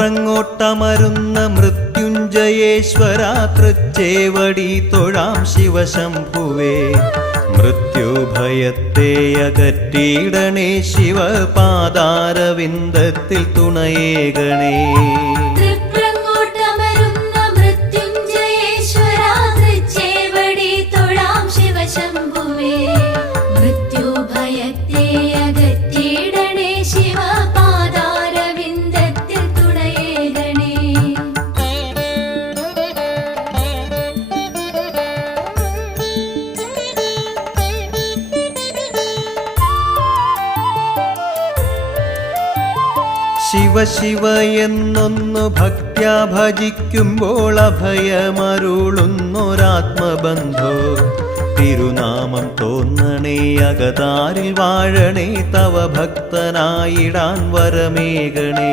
തൃപ്രങ്ങോട്ടമരുന്ന മൃത്യുഞ്ജയേശ്വര തൃച്ചേവടി തൊഴാം ശിവശംഭുവേ. മൃത്യുഭയത്തെ അകറ്റിയിടണേ ശിവപാദാരവിന്ദത്തിൽ തുണയേകണേ. ശിവ ശിവ എന്നൊന്നു ഭക്ത്യാ ഭജിക്കുമ്പോൾ അഭയമരുളുന്നൊരാത്മബന്ധോ. തിരുനാമം തോന്നണേ അകതാരിൽ വാഴണേ തവ ഭക്തനായിടാൻ വരമേകണേ.